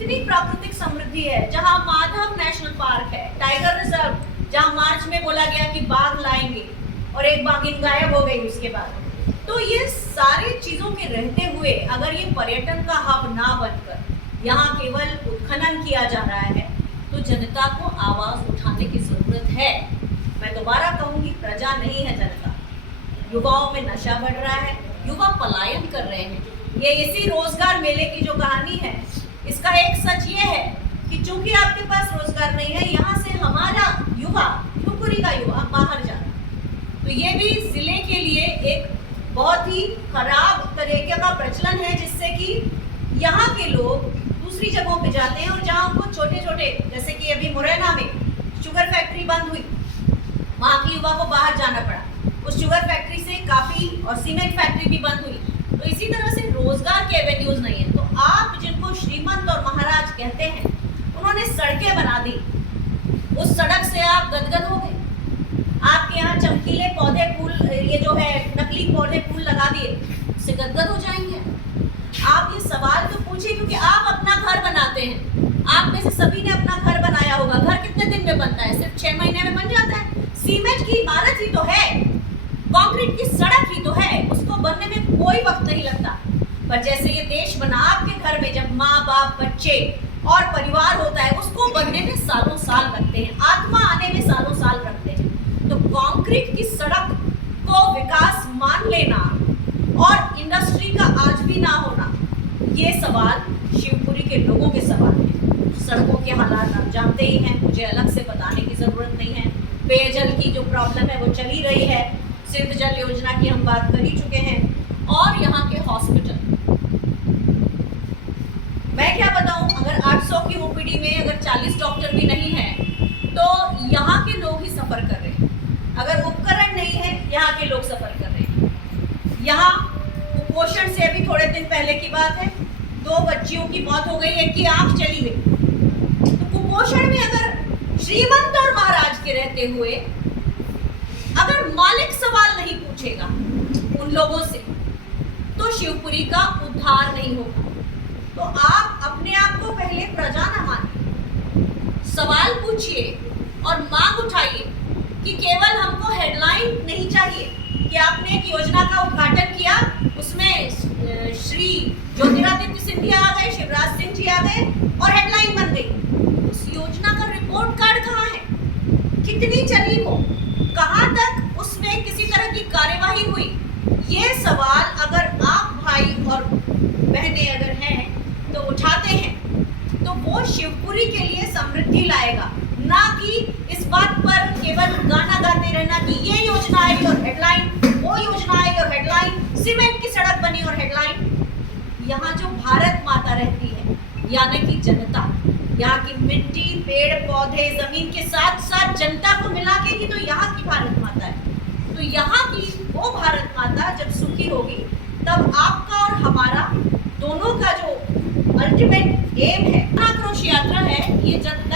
इतनी प्राकृतिक समृद्धि है, जहाँ माधव नेशनल पार्क है, टाइगर रिजर्व, जहाँ मार्च में बोला गया कि बाघ लाएंगे और एक बाघिन गायब हो गई उसके बाद। तो ये सारी चीजों के रहते हुए अगर ये पर्यटन का हब ना बनकर यहाँ केवल उत्खनन किया जा रहा है तो जनता को आवाज उठाने की जरूरत है। मैं दोबारा कहूंगी, प्रजा नहीं है जनता। युवाओं में नशा बढ़ रहा है, युवा पलायन कर रहे हैं। ये इसी रोजगार मेले की जो कहानी है, इसका एक सच ये है कि चूंकि आपके पास रोजगार नहीं है, यहाँ से हमारा युवा, शिवपुरी का युवा बाहर जा रहा है। तो ये भी जिले के लिए एक बहुत ही खराब तरीके का प्रचलन है, जिससे कि यहाँ के लोग दूसरी जगहों पे जाते हैं और जहाँ उनको छोटे छोटे, जैसे कि अभी मुरैना में शुगर फैक्ट्री बंद हुई, वहाँ के युवा को बाहर जाना पड़ा। उस शुगर फैक्ट्री से काफी, और सीमेंट फैक्ट्री भी बंद हुई। तो इसी तरह से रोजगार के एवेन्यूज नहीं है। तो आप जिनको श्रीमंत और महाराज कहते हैं, उन्होंने सड़कें बना दी, उस सड़क से आप गदगद हो गए। आपके यहाँ चमकीले पौधे फूल, ये जो है नकली पौधे फूल लगा दिए, उससे गदगद हो जाएंगे। आप ये सवाल तो पूछिए, क्योंकि आप अपना घर बनाते हैं। आप में से सभी ने अपना घर बनाया होगा। घर कितने दिन में बनता है? सिर्फ 6 महीने में बन जाता है। सीमेंट की इमारत ही तो है, कंक्रीट की सड़क ही तो है, उसको बनने में कोई वक्त नहीं लगता। पर जैसे ये देश बना, आपके घर में जब माँ बाप, बच्चे और परिवार होता है, उसको बनने में सालों साल लगते हैं, आत्मा आने में सालों साल लगते हैं। तो कंक्रीट की सड़क को विकास मान लेना और इंडस्ट्री का आज भी ना होना, ये सवाल शिवपुरी के लोगों के सवाल हैं। सड़कों के हालात आप जानते ही हैं, मुझे अलग से बताने की जरूरत नहीं है। पेयजल की जो प्रॉब्लम है वो चली रही है, सिद्ध जल योजना की हम बात कर ही चुके हैं। और यहाँ के हॉस्पिटल, मैं क्या बताऊं, अगर 800 की ओपीडी में अगर 40 डॉक्टर भी नहीं है तो यहाँ के लोग ही सफर कर रहे हैं। अगर उपकरण नहीं है, यहाँ के लोग सफर कर रहे हैं। यहाँ कुपोषण से अभी थोड़े दिन पहले की बात है, 2 बच्चियों की मौत हो गई, एक की आंख चली गई। तो कुपोषण में अगर श्रीमंत और महाराज के रहते हुए अगर मालिक सवाल नहीं पूछेगा उन लोगों से, तो शिवपुरी का उद्धार नहीं होगा। तो आप अपने आप को पहले प्रजा न मानिए, सवाल पूछिए और मांग उठाइए कि केवल हमको हेडलाइन नहीं चाहिए कि आपने एक योजना का उद्घाटन किया, उसमें श्री ज्योतिरादित्य सिंधिया आ गए, शिवराज सिंह जी आ गए और हेडलाइन बन गई। उस योजना का रिपोर्ट कार्ड कहाँ है? कितनी चली हो? कहाँ तक उसमें किसी तरह की कार्यवाही हुई? ये सवाल अगर आप भाई और बहनें अगर हैं तो उठाते हैं, तो वो शिवपुरी के लिए समृद्धि लाएगा, ना कि इस बात पर केवल गाना गाते रहना कि ये योजना आई और हेडलाइन, वो योजना आई और हेडलाइन, सीमेंट की सड़क बनी और हेडलाइन। यहाँ जो भारत माता रहती है, यानी कि जनता, यहाँ की मिट्टी, पेड़ पौधे, जमीन के साथ साथ जनता को मिला के ही तो यहाँ की भारत माता है। तो यहाँ की वो भारत माता जब सुखी होगी, तब आपका और हमारा दोनों का जो अल्टीमेट एम है, आक्रोश यात्रा है, ये जन